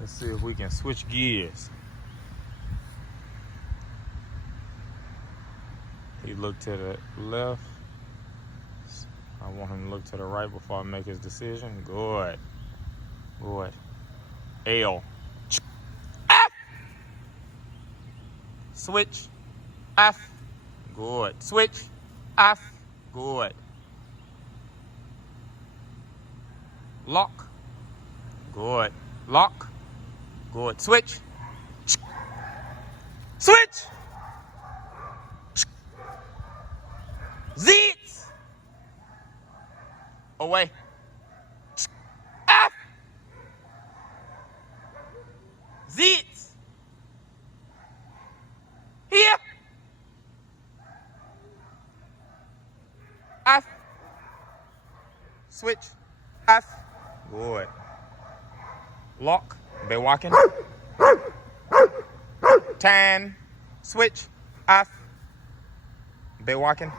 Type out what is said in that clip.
Let's see if we can switch gears. He looked to the left. I want him to look to the right before I make his decision. Good. Good. L. F. Switch. F. Good. Switch. F. Good. Lock. Good. Lock. Good. Switch. Switch. Zits. Away. F. Zits. Here. F. Switch. F. Good. Lock. Be walking. Tan. Switch. F. Be walking.